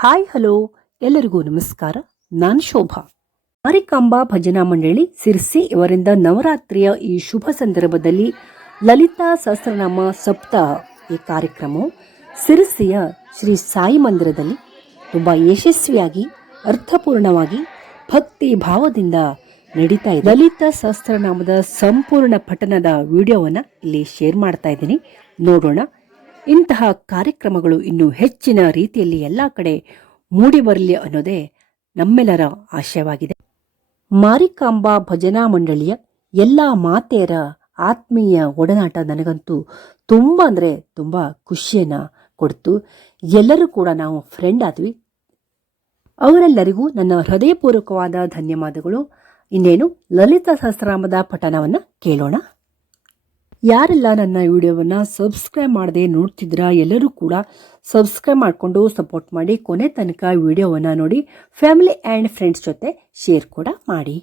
Hi hello ಎಲ್ಲರಿಗೂ ನಮಸ್ಕಾರ. ನಾನು ಶೋಭಾ. ಮಾರಿಕಾಂಬಾ ಭಜನಾ ಮಂಡಳಿ ಸಿರ್ಸಿ ಇವರಿಂದ ನವರಾತ್ರಿಯ ಈ ಶುಭ ಸಂದರ್ಭದಲ್ಲಿ ಲಲಿತಾ ಸಹಸ್ರನಾಮ ಸಪ್ತಾಹ ಈ ಕಾರ್ಯಕ್ರಮವು ಸಿರ್ಸಿಯ ಶ್ರೀ ಸಾಯಿ ಮಂದಿರದಲ್ಲಿ ತುಂಬ ಯಶಸ್ವಿಯಾಗಿ ಅರ್ಥಪೂರ್ಣವಾಗಿ ಭಕ್ತಿ ಭಾವದಿಂದ ನಡೀತಾ ಇದೆ. ಲಲಿತಾ ಸಹಸ್ರನಾಮದ ಸಂಪೂರ್ಣ ಪಠನದ ವಿಡಿಯೋವನ್ನು ಇಲ್ಲಿ ಶೇರ್ ಮಾಡ್ತಾ ಇದ್ದೀನಿ, ನೋಡೋಣ. ಇಂತಹ ಕಾರ್ಯಕ್ರಮಗಳು ಇನ್ನೂ ಹೆಚ್ಚಿನ ರೀತಿಯಲ್ಲಿ ಎಲ್ಲ ಕಡೆ ಮೂಡಿ ಬರಲಿ ಅನ್ನೋದೇ ನಮ್ಮೆಲ್ಲರ ಆಶಯವಾಗಿದೆ. ಮಾರಿಕಾಂಬಾ ಭಜನಾ ಮಂಡಳಿಯ ಎಲ್ಲ ಮಾತೆಯರ ಆತ್ಮೀಯ ಒಡನಾಟ ನನಗಂತೂ ತುಂಬ ಅಂದರೆ ತುಂಬ ಖುಷಿಯನ್ನು ಕೊಡ್ತು. ಎಲ್ಲರೂ ಕೂಡ ನಾವು ಫ್ರೆಂಡ್ ಆದ್ವಿ. ಅವರೆಲ್ಲರಿಗೂ ನನ್ನ ಹೃದಯಪೂರ್ವಕವಾದ ಧನ್ಯವಾದಗಳು. ಇನ್ನೇನು ಲಲಿತಾ ಸಹಸ್ರನಾಮದ ಪಠಣವನ್ನು ಕೇಳೋಣ. ಯಾರೆಲ್ಲ ನನ್ನ ವಿಡಿಯೋವನ್ನು ಸಬ್ಸ್ಕ್ರೈಬ್ ಮಾಡದೆ ನೋಡ್ತಿದ್ರ ಎಲ್ಲರೂ ಕೂಡ ಸಬ್ಸ್ಕ್ರೈಬ್ ಮಾಡಿಕೊಂಡು ಸಪೋರ್ಟ್ ಮಾಡಿ. ಕೊನೆ ತನಕ ವಿಡಿಯೋವನ್ನು ನೋಡಿ ಫ್ಯಾಮಿಲಿ ಆ್ಯಂಡ್ ಫ್ರೆಂಡ್ಸ್ ಜೊತೆ ಶೇರ್ ಕೂಡ ಮಾಡಿ.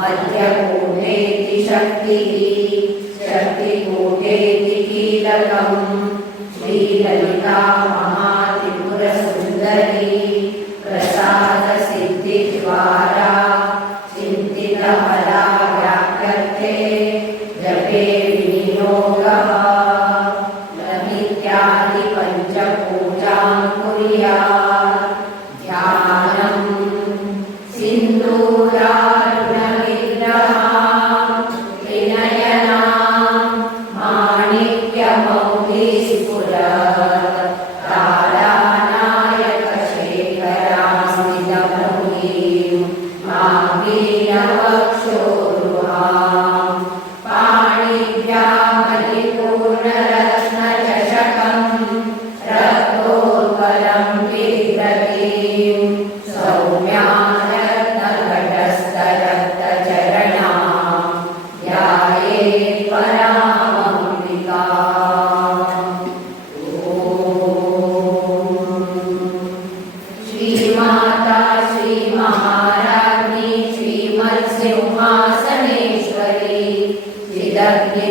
मध्यकूटेति शक्तिः शक्तिकूटेति कीलकम् श्रीललिता महात्रिपुरसुन्दरी प्रसादसिद्धिद्वारा चिन्तितफला व्याप्यर्थे जपे विनियोगः लमित्यादि पञ्चपूजां कुर्यात् ध्यानम्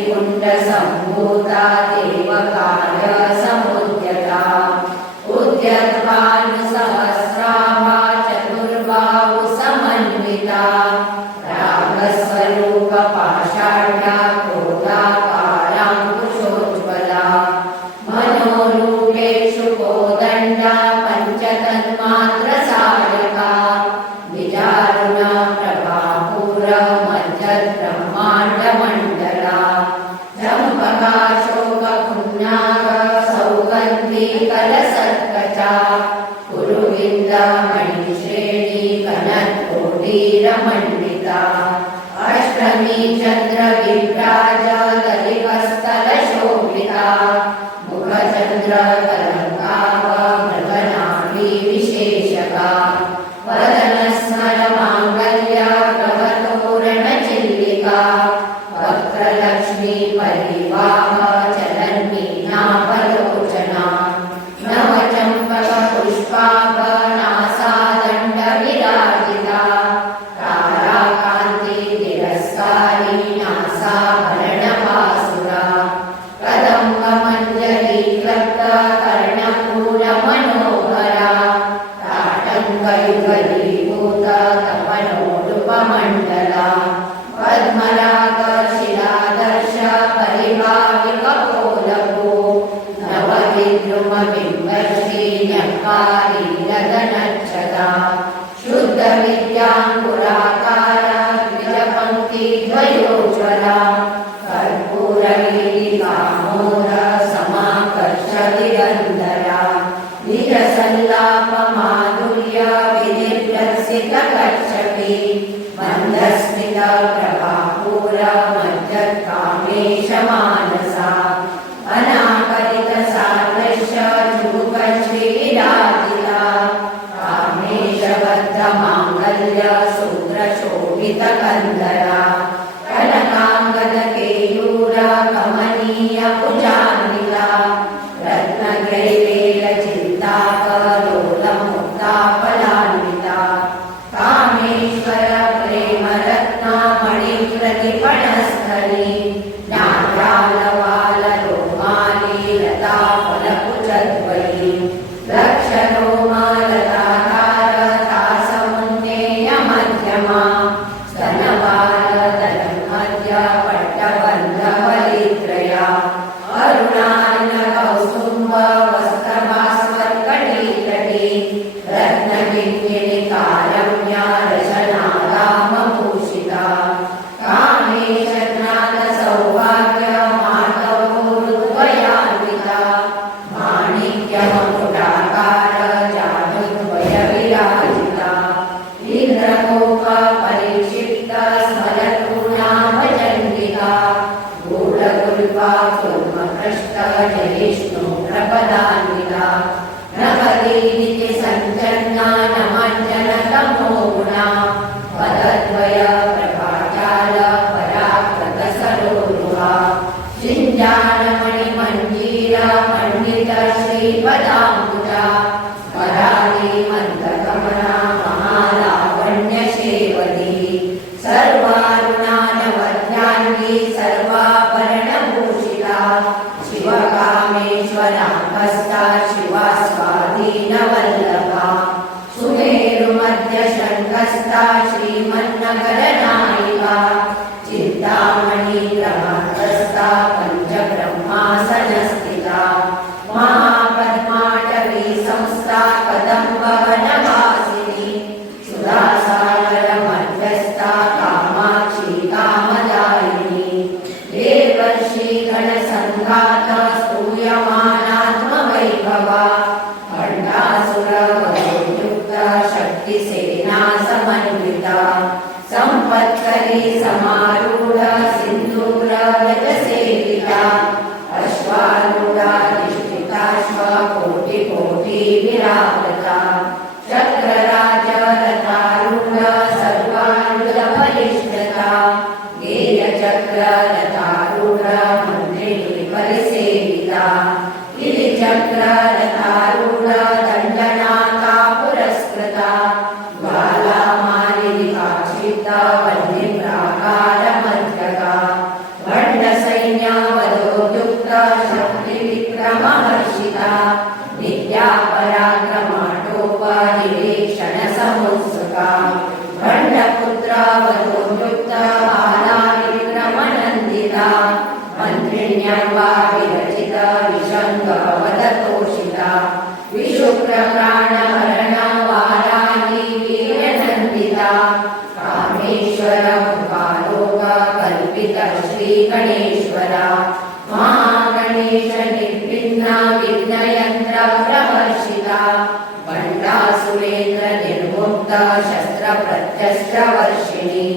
कुण्डसम्भूता देवकार्य समुद्यता उद्यद्भानुसहस्राभा चतुर्बाहु समन्विता रागस्वरूप पाषाढ्या क्रोधाकाराङ्कुशोज्ज्वला मनोरूपेषु कोदण्डा पञ्चतन्मात्रसायका विदारुणा प्रभापूर मध्यब्रह्माण्डमण्डला चम्पकाशोकपुन्नाग सौगन्धी कलसत्कचा कुरुविन्दमणिश्रेणी कनत्कोटीरमण्डिता अष्टमी चन्द्रविभ्राज दलिकस्थलशोभिता मुखचन्द्रकलङ्काव मृगनाडी विशेषका वदनस्मरमा लक्ष्मी परिवाह चलन्मीनापलोचना नवचम्पक पुष्पाभनासा दण्डविराजिता ताराकान्ति तिरस्कारी नासा भरणभासुरा कदम्बमञ्जरी क्लप्त कर्णपूरमनोहरा ताटङ्कयुगलीभूत तपनोरुपमण्डला पद्मरागशिलादर्श परिभाविकपोलभो नवविद्रुमबिम्बश्री न्यक्कारीरदनच्छदा शुद्धविद्याङ्कुराकारा द्विजपङ्क्तिद्वयोज्ज्वला कर्पूरवीलिकामोद समाकर्षतिरन्धरा निजसल्लापमाधुर्य विनिर्लसितकच्छपि मन्दस्मितप्रभापूरा मज्जत्कामेशमानसा अनाकलितसादृश्य जुगुकश्रीविराजिता कामेशबद्धमाङ्गल्य सूत्रशोभितकन्दरा कनकाङ्गदकेयूरा कमनीयभुजान्विता रत्नग्रैवेलचिन्ताकलोलमुक्ताफलान्विता कामेश्वर प्रेमरत्नामणिप्रतिपणस्थली नाट्यालवालरोमाली लताफलकुचद्वयी लक्षरोमालताहारतासमुन्नेयमध्यमा स्तनभारतनमध्य पट्टबन्धवलित्रया अरुणार्णकौसुम्ब वस्त्रभास्वत्कटीतटी रत्नकिङ्किणिकारम्या रशनागामभूषिता कामेशज्ञानसौभाग्य माधवोरुद्वयान्विता माणिक्यमकुटाकार जानुद्वयविराजिता इन्द्रकोपपरिक्षिप्त स्मरतूणामचण्डिका गूढकुल्पा कुर्मभ्रष्ट जयिष्णु प्रपदान्विता नखदीनिति सञ्चन्ना नमञ्जनतमो गुणा पदद्वय प्रभाजाल पराकृतसरोरुहा शिञ्जानमणिमञ्जीरा पण्डित श्रीपदाम्बुजा स्मराली मन्दगमना महालावण्यसेवदी सर्वारुणानवद्यान्वी सर्वाभरणभूषिता शिवकामेश्वराभस्ता शिवा स्वाधीनवल्लभा सुमेरुमध्यशङ्कस्था श्रीमन्नगरनायिका चिन्तामणि प्रभातस्था पञ्चब्रह्मासनस्थिता महापद्माटवी संस्था कदम्बवनवासिनी सुधासागरमध्यस्था कामाक्षी कामदायिनी देवर्षि गणसङ्घात स्तूयमानात्मवैभवा भण्डासुरवधोयुक्त शक्तिसेना समन्विता सम्पत्करी समारूढ सिन्दूरव्रजसेविता अश्वारूढाधिष्ठिताश्व कोटिकोटिविरावृता चक्रराजरथारूढ सर्वानुलबलिष्ठता गेयचक्ररथारूढ मन्त्रिणी परिसेविता गिरिचक्ररथारूढ दण्डनाथा पुरस्कृता ज्वालामालिकाक्षिप्ता वह्निप्राकारमध्यका भण्डसैन्यवधोद्युक्त शक्तिविक्रमहर्षिता नित्यापराक्रमाटोपनिरीक्षणसमुत्सुका भण्डपुत्रवधोद्युक्त बालाविक्रमनन्दिता मन्त्रिण्यर्वा विरचित विशङ्गवदतोषिता विशुक्रप्राणहरण वाराही वीरनन्दिता कामेश्वर कृपालोक कल्पित श्रीगणेश्वरा महागणेश निर्विघ्न विघ्नयन्त्र प्रवर्षिता भण्डासुरेन्द्र निर्मुक्त शस्त्र प्रत्यस्त्रवर्षिणी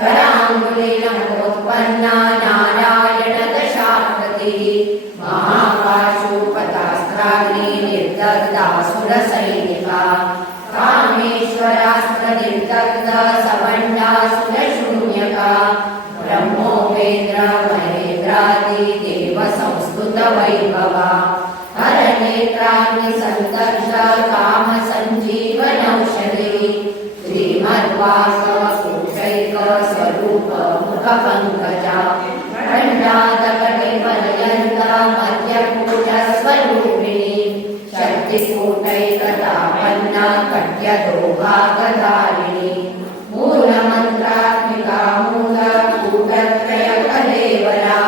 कराङ्गुलिनमोत्पन्ना नारायण दशाकृतिः महापाशुपतास्त्राग्नि निर्दग्धासुरसैनिका कामेश्वरास्त्र निर्दग्ध सवण्डासुरशून्यका ब्रह्मोपेन्द्र महेन्द्र देवादी देव संस्तुत वैभवा हरनेत्राग्नि संदर्श काम संजीवनौषधे श्रीमद्वासव सूषैक स्वरूप मुख पंकजा खंडादकटिवलयन्त मध्यपूज स्वरूपिणी शक्तिकूटैकतापन्ना कट्यदोभागधारिणी मूलमन्त्रात्मिका मूलकूटत्रयकलेवरा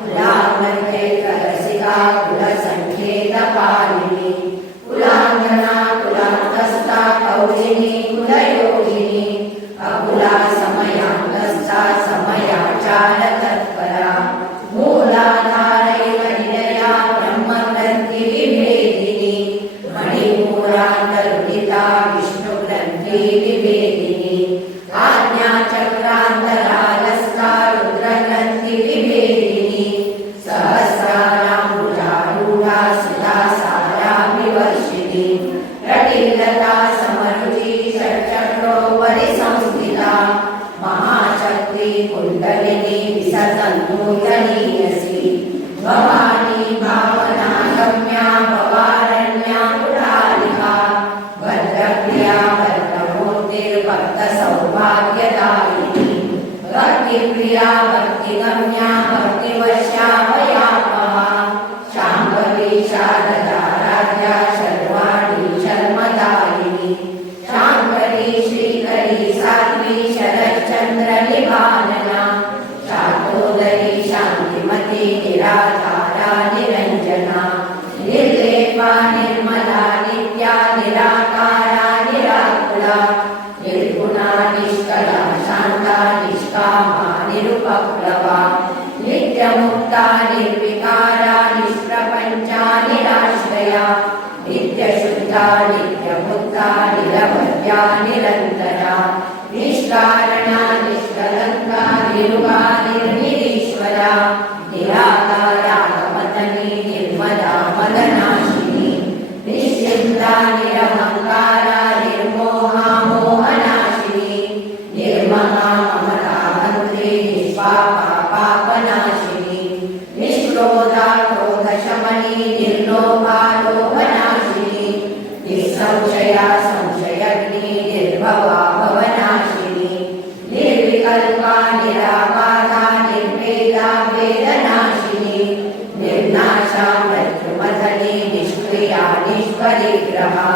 कुलामध्यैकरसिका कुलसङ्केतपालिनी कुलाङ्गना कुलान्तस्था कौलिनी कुलयोगिनी अकुला समयान्तस्था समयाचारतत्परा मूलाधारैक निलया ब्रह्मग्रन्थिविभेदिनी मणिमूलान्तर्हिता विष्णुग्रन्थिविभेदिनी आज्ञाचक्रान्तरालस्था रुद्रग्रन्थिविभेदिनी सहस्राणाम्बुजारूढा सुधासारा विवर्षिणी प्रटिल्लता समरुचि षट्चक्रोपरिसंस्थिता महाशक्ति कुण्डलिनी विससन्नूतनीयसी भवानी भावना गम्या भवारण्या पुरालिका भद्रप्रिया भद्रमूर्तिर्भक्तसौभाग्यदायिनी भक्तिप्रिया भक्तिगम्या भक्तिवश्या भयापहा शाम्भवी शारदाराध्या शर्वाणी शर्मदायिनी शाङ्करी श्रीकरी साध्वी शरच्चन्द्रनिभानना शातोदरी शान्तिमती निराधारा निरञ्जना निर्लेपा निर्मला नित्या निराकारा निराकुला निर्गुणा निष्कला शान्ता निष्कामा निरुपप्लवा नित्यमुक्ता निर्विकारा निष्प्रपञ्चा निराश्रया नित्यशुद्धा नित्यमुक्ता निरवध्या निरन्तरा निष्कारणा निष्कलङ्का निरुगा निर्निरीश्वरा निराकारा गमतनी निर्मला मदनाशिनी निश्चिन्ता निरहङ्कारा निर्मोहा मोहनाशिनी निर्ममा ममता हन्त्री निष्पापा पापनाशिनी निष्क्रोधा क्रोधशमनी निर्लोभा लोभनाशिनी निःसंशया संशयग्नि निर्भवा भवनाशिनी निर्विकल्पा निराबाधा निर्भेदा वेदनाशिनी निर्नाशा मृत्युमथनी निष्क्रिया निष्परिग्रहा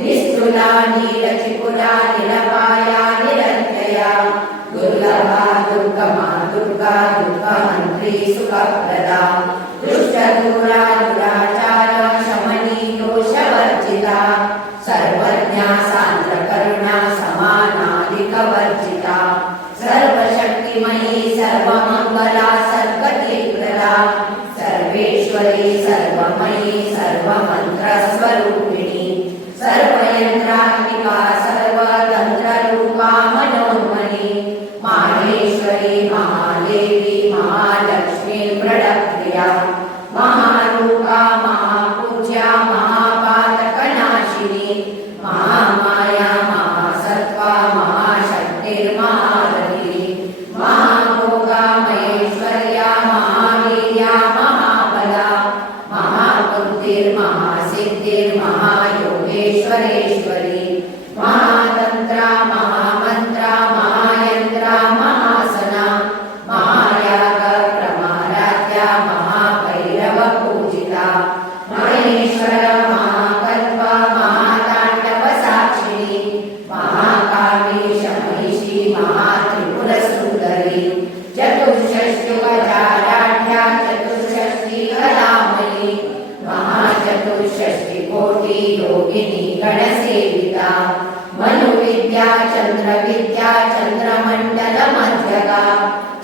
निस्तुला नीलचिपुरा निरपाया निरन्तया दुर्लभा दुर्गमा दुर्गा दुःखहन्त्री सुखप्रदा दुष्टदूरा दुराचार शमनी दोषवर्जिता सर्वज्ञा सान्द्रकरुणा समानादिकवर्जिता सर्वशक्तिमयी सर्वमङ्गला सर्वतीव्रता सर्वेश्वरी सर्वमयी सर्वमन्त्रस्वरूपिणी सर्वयन्त्रात्मिका सर्वतन्त्ररूपा मनोन्मनी माहेश्वरी महादेवी महालक्ष्मी प्रणप्रिया महारूपा महापूज्या महापातकनाशिनी महामाया महासत्त्वा महाशक्तिर्महारथी महाभोगा महेश्वर्या महावीर्या महाबला महाबुद्धिर्महासिद्धिर्महायोगेश्वरेश्वरी महातन्त्रा महामन्त्रा महायन्त्रा महासना महायाग प्रमाराध्या महाभैरवपूजिता महेश्वर महाकल्प महाताण्डवसाक्षिणी महाकामी शमयिषी महात्रिपुरसुन्दरी चतुष्षष्ट्युगजाराढ्या चतुष्षष्टिकलामयी महाचतुष्षष्टिकोटि योगिनी गणसेविता मनुविद्या चन्द्रविद्या चन्द्रमण्डलमध्यगा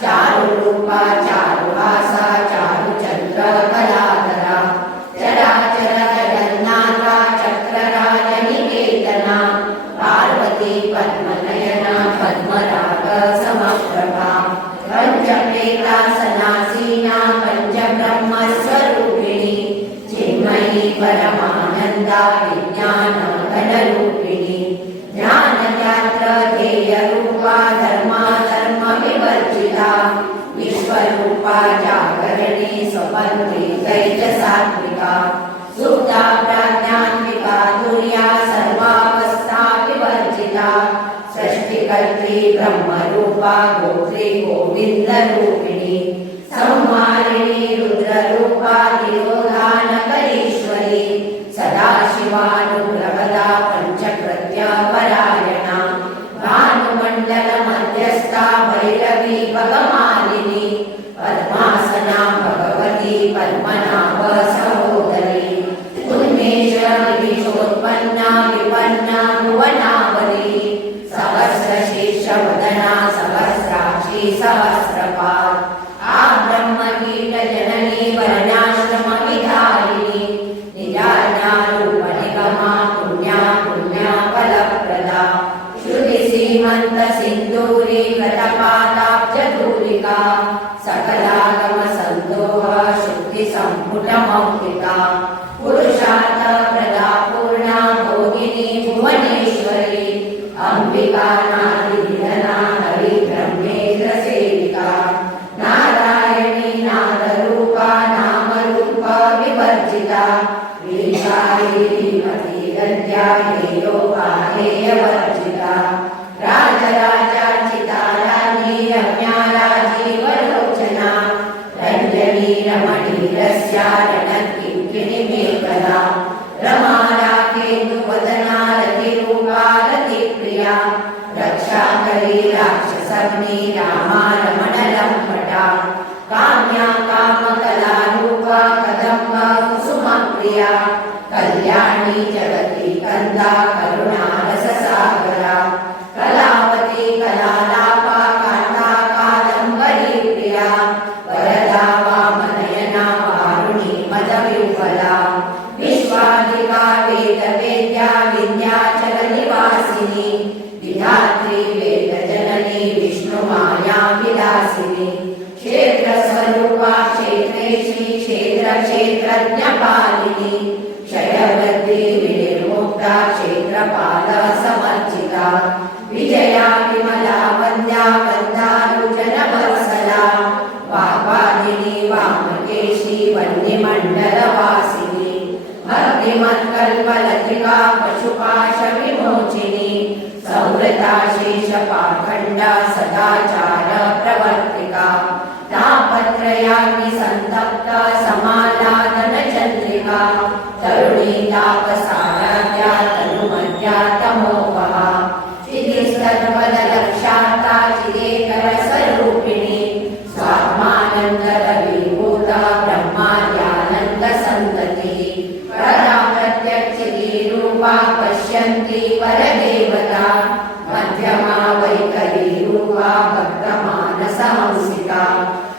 चारुरूपा चारुहासा चारुचन्द्रकलाधरा चराचर जगन्नाथा चक्रराजनिकेतना पार्वती पद्मनयना पद्मराग समप्रभा पञ्चप्रेतासनासीना पञ्चब्रह्मस्वरूपिणी चिन्मयी परमानन्दा विज्ञानघनरूपिणी ज्ञानयात्र ध्येयरूपा धर्मा धर्मविवर्जिता विश्वरूपा जागर समन्वितैः सात्विका सुप्ता प्राज्ञान्विका तुर्या सर्वावस्था विवर्जिता सृष्टिकर्त्री ब्रह्मरूपा गोत्री गोविन्दरूपिणी संहारिणी रुद्ररूपा तिरोधानकरीश्वरी सदाशिवानुग्रहदा पञ्चकृत्यपरायणा भानुमण्डलमध्यस्था भैरवी भगमालिनी पद्मासना भगवती पद्मनाभ सहोदरी उन्मेषविशोत्पन्ना विपन्ना भुवनावली सहस्रशीर्षवदना सहस्राक्षी सहस्रपाद ब्रह्मकीटजननी वर्णाश्रमविधारिणी निजाज्ञारूपनिगमा पुण्या पुण्या फलप्रदा श्रुतिसीमन्तसिन्दूरी व्रतपादाब्जधूलिका सकलागमसन्दोह शुद्धिसम्पुटमौक्तिका पुरुषार्थप्रदा पूर्णा भोगिनी भुवनेश्वरी अम्बिका नादिनिधना हरिब्रह्मेन्द्रसेविका नारायणी नादरूपा नामरूपा विवर्जिता वीशारीमती गद्या हेयोपाहेयवर्जिता राजराजार्चिता राज्ञी रम्या राजीवलोचना रञ्जनी रमणीरस्या रणत्किङ्किणीमेकदा रमा राकेन्दुवदना रतिरूपा रतिप्रिया रक्षाकरी राक्षसग्नी रामा रमणलम्पटा काम्या कामकलारूपा कदम्बा कुसुमप्रिया कल्याणी जगती कन्दा करुणारससागरा कलावती कलालापा कान्ता कादम्बरी प्रिया वरदा वामनयना वारुणी मदविह्वला विश्वाधिका वेदवेद्या विन्ध्याचलनिवासिनी विधात्री वेदजननी विष्णुमाया विलासिनी क्षेत्रस्वरूपा क्षेत्रेशी क्षेत्रक्षेत्रज्ञपालिनी क्षयवृद्धि विनिर्मुक्ता क्षेत्रपाल समर्चिता विजया विमला वन्द्या वन्दारुजनवत्सला वाग्वादिनी वामकेशी वह्निमण्डलवासिनी भक्तिमत्कल्पलतिका पशुपाशविमोचिनी संवृता शेषपाखण्डा सदाचार प्रवर्तिका तापत्रयाग्नि सन्तप्ता समालादनचन्द्रिका तरुणी तापसाराध्या तनुमध्या तमोपहा चितिस्तद्वदलक्षाता चिदेकरस्वरूपिणी स्वात्मानन्दरविभूता ब्रह्माद्यानन्दसन्ततिः परा प्रत्यक्षितीरूपा पश्यन्ती परदेवता मध्यमा वैखरीरूपा भक्तमानसहंसिका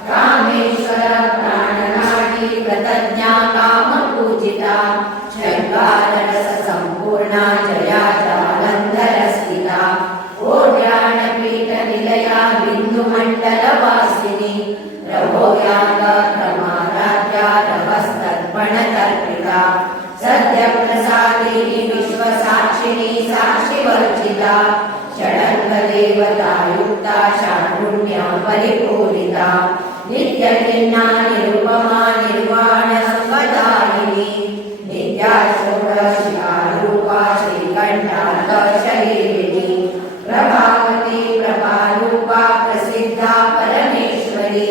कामेश्वर प्राणनाडी प्रतज्ञा कामपूजिता शृङ्गाररससम्पूर्णा जया जालन्धरस्थिता ओड्याणपीठनिलया बिन्दुमण्डलवासिनी रभोयागक्रमाराध्या रवस्तर्पणतर्पिता सद्यप्रसादिनी विश्वसाक्षिणी साक्षिवर्जिता षडङ्गदेवतायुक्ता शाण्डुण्या परिपूरिता नित्यनिन्ना निरुपमा निर्वाणसम्पदायिनी नित्या षोडशिकारूपा श्रीकण्ठार्थशरीरिणी प्रभावती प्रभारूपा प्रसिद्धा परमेश्वरी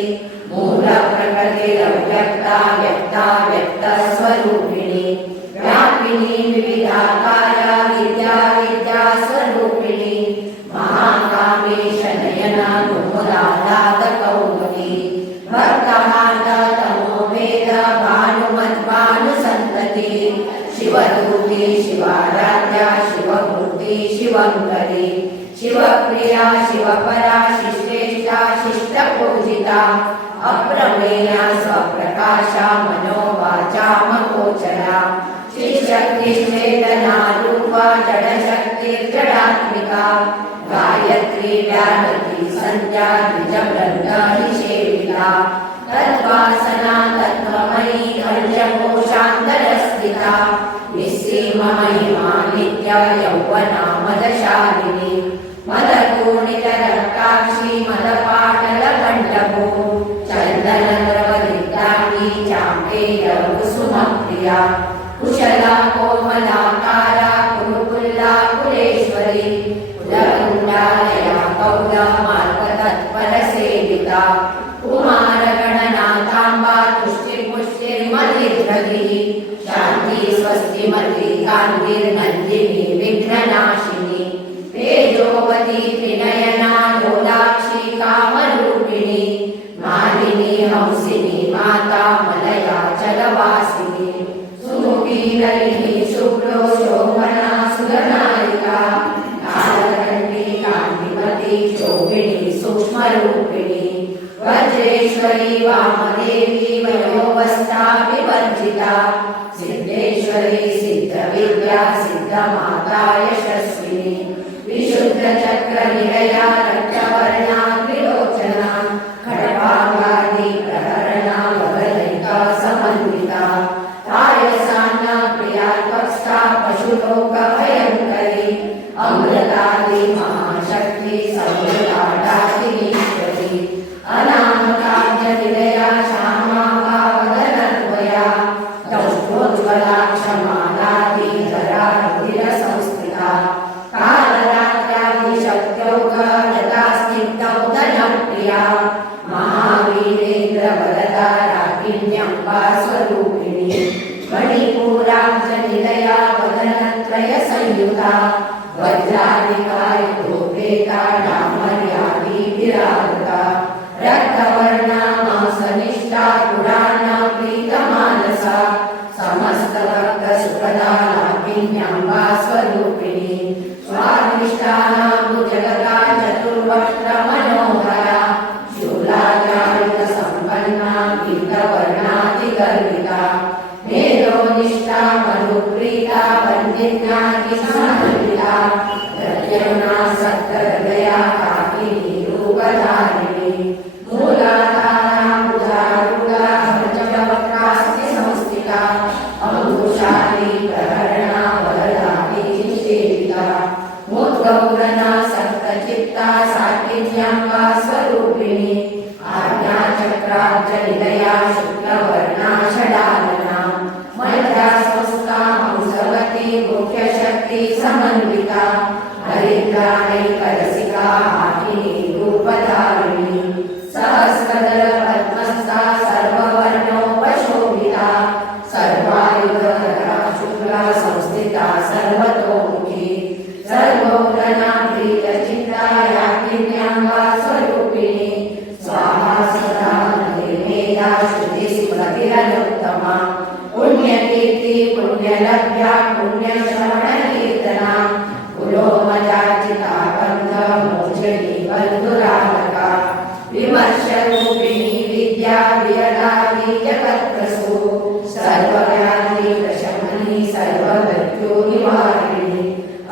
मूलप्रकृतिरव्यक्ता व्यक्ता व्यक्तस्वरूपिणी व्यापिनी विविधाकारा विद्या विद्यास्वरूपिणी महाकामेशनयना कुमुदालादकौमुदी भक्तमार्गतमोवेद भानुमद्भानुसन्तति शिवदूती शिवाराध्या शिवमूर्ति शिवङ्करी शिवप्रिया शिवपरा शिष्टेष्टा शिष्टपूजिता अप्रमेया स्वप्रकाशा मनोवाचामगोचरा श्रीशक्तिश्वेतनारूपा जडशक्तिर्जडात्मिका गायत्री व्याहती सन्ध्या द्विजवृन्दनिषेविता तद्वासना तत्त्वमयी खड्गकोशान्तरस्थिता निस्सीममहिमा नित्या यौवना मदशालिनी मदपूर्णितरक्ताक्षी मदपाटलकण्टको चन्दनद्रवदिग्धाङ्गी प्रिया कुशला कोमलाकारा कुरुकुल्ला कुलेश्वरी कुलकुण्डालया कौलमार्गतत्परसेविता कुमारगणनाथाम्बा तुष्टिपुष्टिर्मतिध्रतिः शान्ति स्वस्तिमती कान्तिर्नन्दिनी विघ्ननाशिनी तेजोवती त्रिनयना लोलाक्षी कामरूपिणी मालिनी हंसिनी माता मलया चलवासिनी सुमुखी नलिनी शुक्लो शोभना सुरनायिका कालकण्ठी कान्तिमती शोभिनी सूक्ष्मरूपिणी वज्रेश्वरी वामदेवी वयोवस्था विवर्जिता सिद्धेश्वरी सिद्धविद्या सिद्धमाता यशस्विनी विशुद्धचक्रनिलया रक्तवर्णा त्रिलोचना खड्गाङ्गादि प्रहरणा वरललिता समन्विता तायसान्ना प्रियात्वक्स्था पशुलोकभयङ्करी अमृतादि महाशक्ति संवृताडाकिनीश्वरी अनामकाव्यनिलया श्यामा भावदनद्वया दौष्टोज्ज्वला क्षमालादिधरा रुधिरसंस्थिता कालरात्र्यादिशक्त्यौघलता स्निग्धौदनप्रिया महावीरेन्द्रवरदा राकिन्यम्बा स्वरूपिणी मणिपूराब्जनिलया वदनत्रयसंयुता वज्रादिकायुधोपेता डामर्यादि विराजिता रक्तवर्णा मांसनिष्ठा पुराणा प्रीतमानसा समस्तभक्तसुखदा लाकिन्यम्बा स्वरूपिणी स्वादिष्टानाम्बुजगदा चतुर्वक्त्रमनोहरा शूलाचारितसम्पन्ना पीतवर्णातिगर्विता मेधोनिष्ठा मधुप्रीता वन्दिन्यादिसमन्विता प्रद्युम्ना सप्तहृदया काकिनी रूपधारिणी मूलाधाराम्बुजारूढा पंचवक्त्रास्ति संस्थिता अङ्कुशाली प्रहरणा वरदाति सेविता मुद्गौरना सप्तचित्ता साकिन्याम्बा स्वरूपिणी आज्ञाचक्राब्जनिलया शुक्लवर्णा षडानना मध्या संस्था हंसवती मुख्यशक्ति समन्विता हरिद्राणैकरसिका हाकिनी रूपधारिणी सहस्रदल पद्मस्था सर्ववर्णोपशोभिता सर्वायुधरा शुक्ला संस्थिता सर्वतोमुखी सर्वौरना प्रीतचित्ता याकिन्याम्बा स्वरूपिणी स्वाहा सदा निर्मेधा श्रुतिस्मृतिरनुत्तमा पुण्यकीर्ति पुण्यलभ्या पुण्यश्रवणकीर्तना कुलोमजाचिता बन्ध मोचनी बन्धुरालका विमर्शरूपिणी विद्या वियलादि जगत्प्रसू सर्वव्याधि प्रशमनी सर्वमृत्युनिवारिणी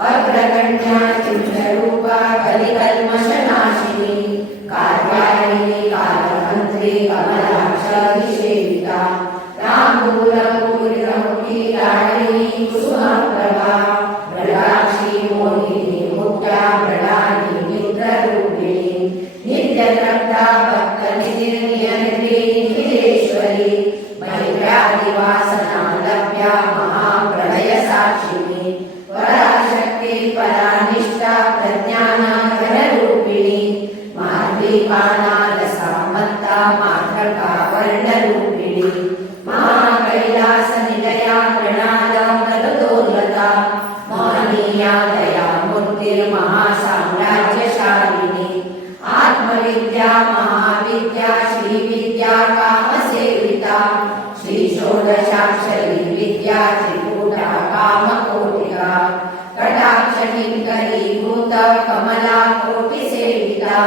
अग्रगण्या चिन्त्यरूपा कलिकल्मषनाशिनी कार्यायिनी कालमन्त्री कमलाक्षनिषेविता ताम्बूलपूरितमुखी लालिनी कुसुमप्रभा मृगाक्षी मोहिनी मुक्ता मृडानी मित्ररूपिणी नित्यतृप्ता भक्तनिधिर्नियन्त्री निखिलेश्वरी मैत्रादिवासना लभ्या महाप्रलयसाक्षिणी पराशक्ति परानिष्ठा प्रज्ञानाघनरूपिणी माध्वीपानालसामत्ता मातृका वर्णरूपिणी महाकैलासनिलया प्रणादामृतोन्नता महनीया दया मूर्तिर्महासाम्राज्यशालिनी आत्मविद्या महाविद्या श्रीविद्या कामसेविता श्रीषोडशाक्षरी विद्या त्रिकूटा कामकोटिका कटाक्षकिङ्करीभूत कमला कोटिसेविता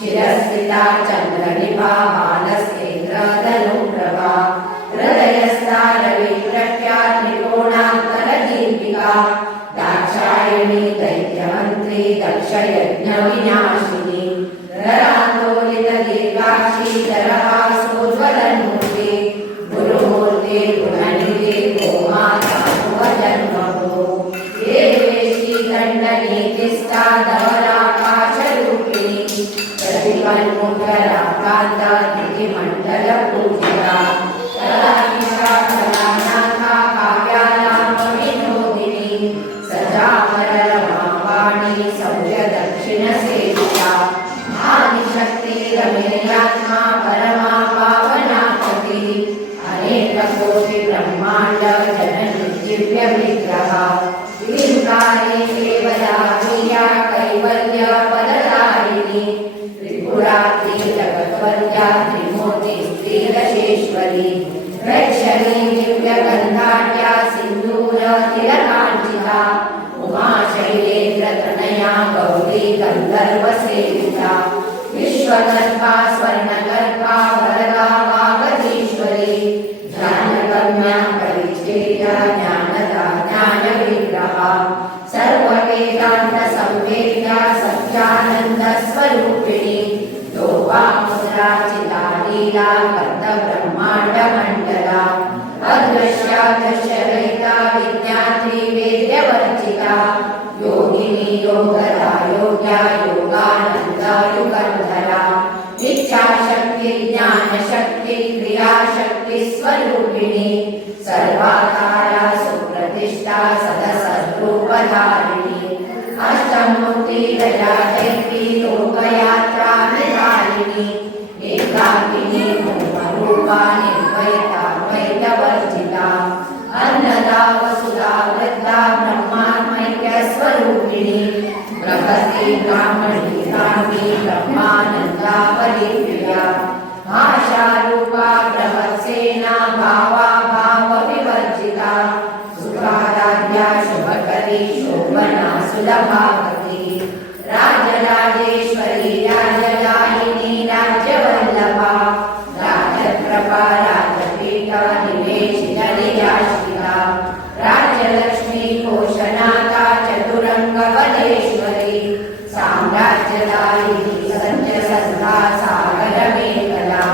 शिरस्थिता चन्द्रनिभा बालस्तेन्द्रधनुप्रभा हृदयस्था रविप्रख्या त्रिकोणान्तरदीपिका दाक्षायणी दैत्यमन्त्री दक्षयज्ञविनाशिनी धरान्दोलितदीर्घाक्षी दरहासोज्ज्वलन्मूर्ति गुरुमूर्ति गुणनिधि गोमाता भुवजन्मभो देवेशी दण्डनीतिस्था धवलाकाशरूपिणी प्रतिपन्मुखराकान्ता निधिमण्डलपूजिता कलानिशा कलानाथा अनेककोटि ब्रह्मांड जननी दिव्य विग्रह विकारी केवला प्रिया कैवल्य पदधारिणी त्रिपुरात्रि जगद्वन्द्या त्रिमूर्ति श्रीदशेश्वरी प्रेक्षणी दिव्य गंधाढ्या सिंदूर तिलकांचिता उमा शैलेन्द्र तनया गौरी गंधर्व सेविता विश्वगर्भा स्वर्णगर्भा वरदा वागधीश्वरी ज्ञानगम्या परिच्छेद्या ज्ञानदा ज्ञानविग्रहा सर्ववेदान्त संवेद्या सत्यानन्द स्वरूपिणी लोपामुद्रा चिदालीला कर्तब्रह्माण्ड मण्डला अदृश्या दृश्यरहिता विज्ञात्री वेद्यवर्जिता योगिनी योगदा योग्या योगानन्दा युगन्धरा इच्छाशक्ति ज्ञानशक्ति क्रियाशक्ति स्वरूपिणी सर्वाकारा सुप्रतिष्ठा सदसद्रूपधारिणी अष्टमूर्ति दयादैवी लोकयात्रा निधारिणी एकाकिनी रूपा निर्वैताद्वैतवर्जिता अन्नदा वसुधा वृद्धा ब्रह्मात्मैक्य स्वरूपिणी बृहती ब्राह्मणी ब्राह्मी ब्रह्मानन्दा परिप्रिया भाषारूपा बृहत्सेना भावा भाव विवर्जिता सुखाराध्या शुभकरी शोभना सुलभावती राजराजेश्वरी राजदायिनी राज्यवल्लभा राजप्रभा राजपीठा निवेशितरियाश्रिता राज्यलक्ष्मी घोषणाता चतुरङ्गबलेश्वरी साम्राज्यदायिनी सत्यसन्धा सागरमेखला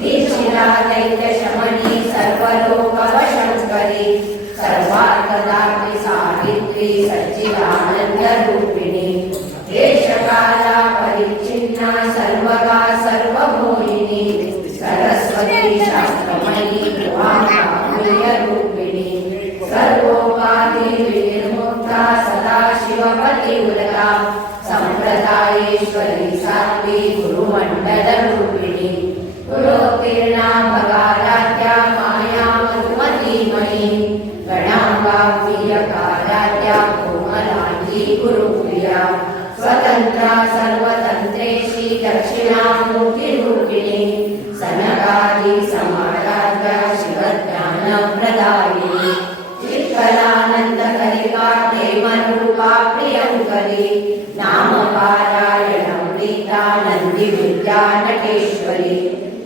दीक्षिला दैत्यशमनी सर्वलोकवशङ्करी सर्वार्थदात्री सावित्री सच्चिदानन्दरूपिणी देशकाला परिच्छिन्ना सर्वगा सर्वभूमिनी सरस्वती शास्त्रमयी रूपिणी सर्वोपाधि विनिर्मुक्ता सदाशिवपतिव्रता सम्प्रदायेश्वरी साध्वी गुरुमण्डलरूपिणी गुरोत्तीर्णा भगाराध्या माया मधुमतीमयी गणाम्बा वीरकाराध्या कोमलाङ्गी गुरुप्रिया स्वतन्त्रा सर्वतन्त्रेशी दक्षिणामूर्तिरूपिणी सनकादि समाराध्या शिवज्ञानप्रदायिनी चित्कलानन्दकलिका प्रेमरूपा प्रियङ्करी नामपारायणं प्रीता नन्दिविद्या नटेश्वरी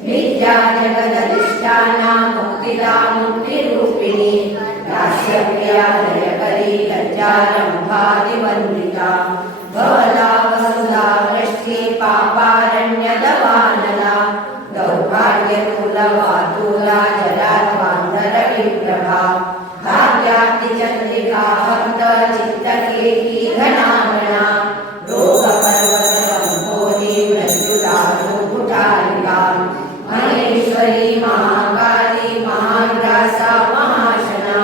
विद्या जगदधिष्ठाना मुक्तिदा मुक्तिरूपिणी दास्यप्रिया दयकरी लज्जारम्भादिवन्दिता भवला वसुधा वृष्टि पापारण्यदवानला दौर्भाग्यकुलवातूला जलाध्वान्तरविप्रभा भाग्याब्धिचन्द्रिका भक्त चित्तकेकी घनागणा रोगपर्वतकम्पोनि मृत्युदारुकुटालिका महेश्वरी महाकाली महाग्रासा महाशना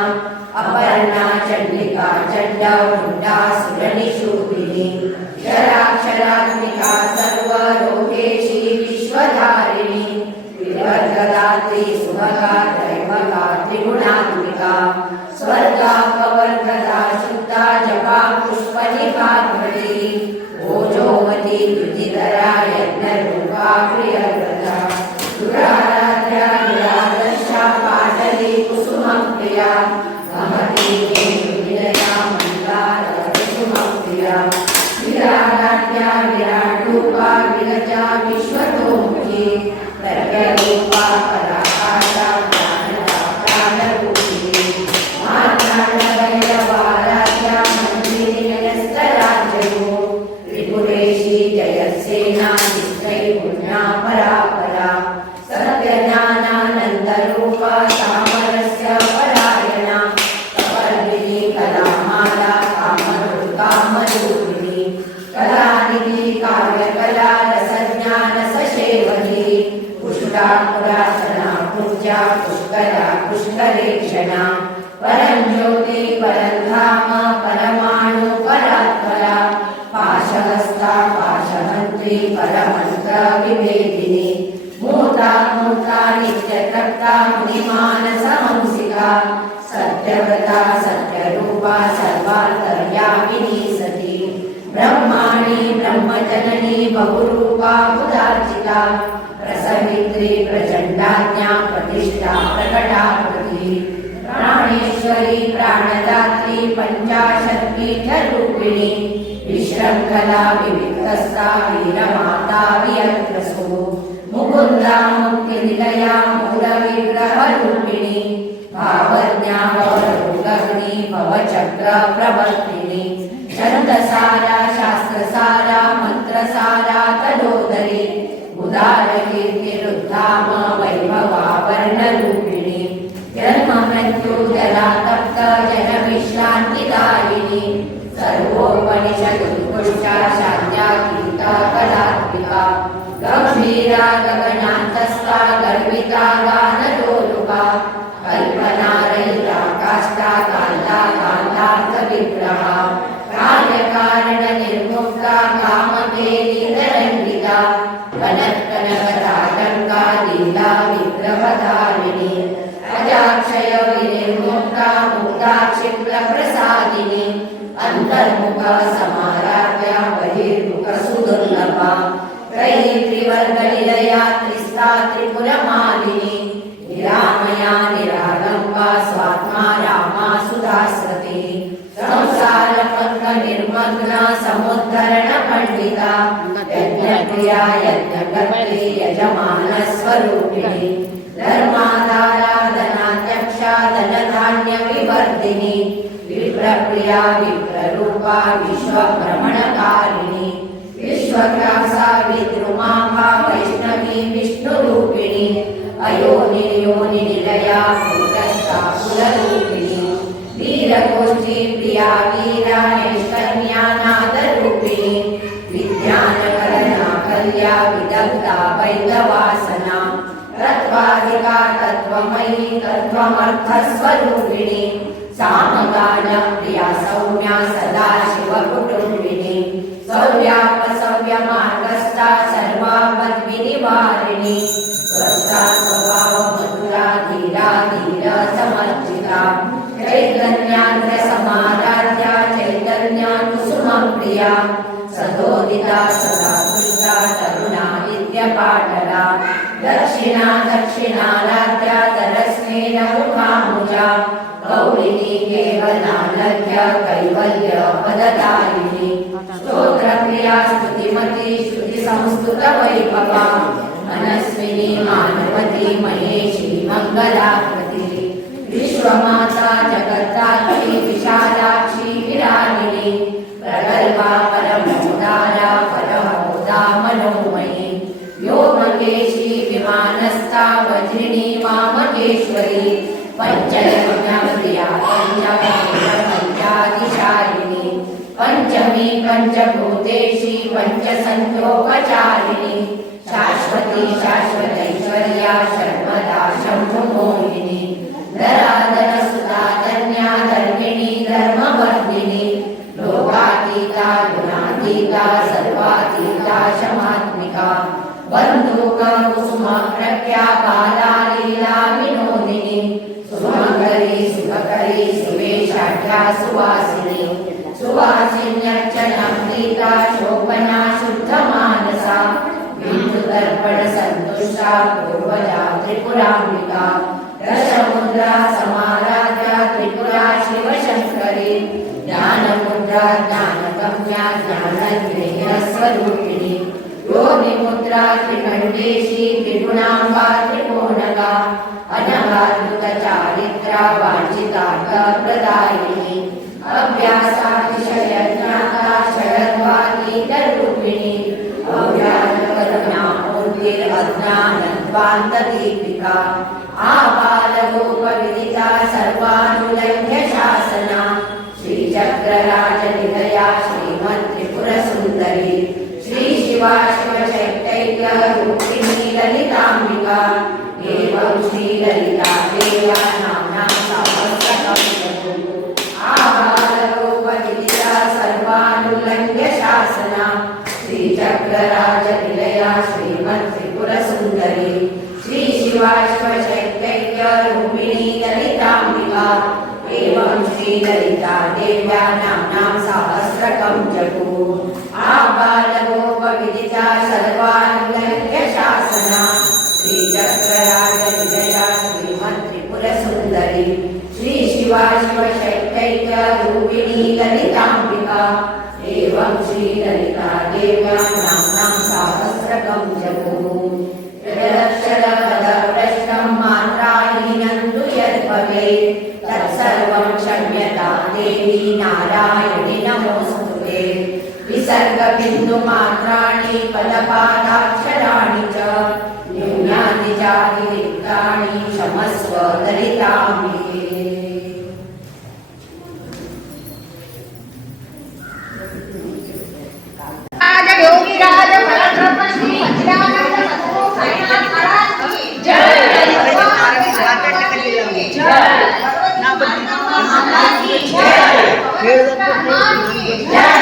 अपर्णा चण्डिका चण्डा मुण्डा सुरनिषूदिनी शराक्षरात्मिका सर्वलोकेशी विश्वधारिणी विवर्गदात्री सुभगा दैवगा त्रिगुणात्मिका स्वर्गापवर्गदा शुद्धा जपा पुष्पनिभात्मती ओजोमती द्युतिधरा यज्ञरूपा प्रियव्रता दुराराध्या निरादर्शा पाटली कुसुमप्रिया महती विनया मन्दार कुसुमप्रिया विराराध्या विराटरूपा विरजा विश्वतोमुखी प्रज्ञरूपा पराकाशा प्राणदा प्राणरूपिणी मार्ताण्डभैरवाराध्या मन्दिरस्तराजयो त्रिपुरेशी जयसेना नित्रैगुण्या परापरा सत्यज्ञानानन्दरूपा सामरस्य परायणा कपर्दिनी कलामाला कामरूपिणी कलानिधि काव्यकला रसज्ञान ससेवनी पुष्टापुरासना पूज्या पुष्करा पुष्करेक्षणा परञ्ज्योति परधाम परमाणु परात्परा पाशहस्ता पाशहन्त्री परमन्त्र विवेदिनी मूर्ता मूर्ता नित्यतृप्ता मुनिमानसहंसिका सत्यव्रता सत्यरूपा सर्वान्तर्यामिनी सती ब्रह्माणी ब्रह्मजननी बहुरूपा बुधार्चिता प्रसवित्री प्रचण्डाज्ञा प्रतिष्ठा प्रकटा प्रति प्राणेश्वरी प्राणदात्री पञ्चाशत्पीठरूपिणी विशृङ्खला विविक्तस्था वीरमाता वियत्रसु मुकुन्दा मुक्तिनिलया मूलविग्रहरूपिणी भावज्ञा भवरोगग्नि भवचक्र प्रवर्तिनी छन्दसारा शास्त्रसारा मन्त्रसारा तदोदरी उदारकीर्तिरुद्धाम वैभवा वर्णरूपिणी जन्ममृत्यु जलातप्त जनविश्रान्तिदायिनी सर्वोपनिषदुत्कृष्टा शान्त्या गीता कलात्मिका गम्भीरा गगनान्तस्था गर्विता गानलोलुका कल्पनारहिता काष्ठा कान्ता कान्तार्थविग्रहा कार्यकारणनिर्मुक्ता कामकेलितरङ्गिता कनत्कनकताटङ्का लीला विग्रहधारिणी अजाक्षय विनिर्मुक्ता मुक्ता क्षिप्रप्रसादिनी अन्तर्मुख समाराध्या बहिर्मुख सुदुर्लभा त्रयी त्रिवर्गनिलया त्रिस्ता त्रिपुरमालिनी निरामया निरालम्बा स्वात्मा रामा सुधास्रती संसारपन्थ निर्मग्ना समुद्धरण पंडिता यज्ञप्रिया यज्ञकर्त्री यजमानस्वरूपिणी धर्माधारा धनाध्यक्षा धनधान्य विवर्धिनी विप्रप्रिया विप्ररूपा विश्वभ्रमणकारिणी विश्वव्यासा विद्रुमाभा वैष्णवी विष्णुरूपिणी अयोनिर्योनिनिलया भूतस्था कुलरूपिणी वीरगोष्ठी प्रिया वीरा नैष्कर्म्यानादरूपिणी विज्ञानकरणा कल्या विदग्धा वैदवासना तत्त्वाधिका तत्त्वमयी तत्त्वमर्थस्वरूपिणी सामगान प्रिया सौम्या सदाशिवकुटुम्बिनी सौव्यापसव्यमार्गस्था सर्वापद्विनिवारिणी स्वस्था स्वभावमधुरा धीरा धीर समर्जिता चैतन्याग्रसमाराध्या चैतन्याकुसुमप्रिया सदोदिता सदा पुष्टा तरुणा नित्यपाटला दक्षिणा दक्षिणाराध्या तरस्मेन मुखामुजा गौरिणी केवलालभ्य कैवल्य पदतारिणी स्तोत्रप्रिया स्तुतिमती श्रुतिसंस्तुतवैभवा मनस्विनी मानवती महेशी मङ्गलाकृति विश्वमाता जगद्धात्री विशालाक्षी विरागिणी प्रगल्भा परमोदारा परमोदा मनोमयी व्योमकेशी विमानस्था वज्रिणी वामकेश्वरी पञ्चगम्यप्रिया पञ्चादिशालिनी पञ्चमी पञ्चभूतेशी पञ्चसंख्योपचारिणी शाश्वती शाश्वतैश्वर्या सर्वदा शम्भुमोहिनी धराधर सुधाधन्या धर्मिणी धर्मवर्धिनी लोकातीता गुणातीता सर्वातीता शमात्मिका बन्धुक कुसुम प्रख्या बाला लीला विनोदिनी सुमङ्गली सुभकरी सुवेशाढ्या सुवासिनी सुवासिन्यर्चना प्रीता शोभना शुद्धमानसा बिन्दुदर्पण सन्तुष्टा पूर्वजा त्रिपुराम्बिका रसमुद्रा समाराध्या त्रिपुरा शिवशङ्करी ज्ञानमुद्रा ज्ञानगम्या ज्ञानज्ञेयस्वरूपिणी योनिमुद्रा त्रिकण्डेशी त्रिगुणाम्बा त्रिकोणगा अनगाद्भुतचारित्रा वाञ्छितार्थप्रदायिनी अभ्यासातिशयज्ञाता शरद्वागीतरूपिणी अज्ञानध्वान्तदीपिका आबालगोपविदिता सर्वानुलभ्य शासना श्रीचक्रराजनिलया श्रीमत्त्रिपुरसुन्दरी श्रीशिवा शिवचैतन्य रूपिणी ललिताम्बिका एवं श्रीललिता देवा नाम्ना सहस्रकं आबालगोपविदिता सर्वानुलभ्य शासना श्रीचक्रराजनिलया श्रीमत्त्रिपुरसुन्दरी रूपिणी ललिताम्बिका एवं श्रीललिता देव्या नाम्नां सहस्रकं जपो आबालगोपविदिता सर्वानुलङ्घ्य शासना श्रीचक्रराजविजया श्रीमत्त्रिपुरसुन्दरी श्री शिवा शिवशक्तैक्य रूपिणी ललिताम्बिका एवं श्रीललिता देव्या नाम्नां सहस्रकं जपो प्रदक्षरपदभ्रष्टं मात्राहीनं तु यद्भवेत् तत्सर्वं क्षम्यता देवी नारायणि नमोऽस्तुते विसर्गबिन्दुमात्राणि पदपादाक्षराणि च न्यूनातिजातिरिक्तानि क्षमस्व ललिताम्बिके योगीराज परब्रह्म श्री सच्चिदानंद सद्गुरु साईनाथ महाराज की जय जय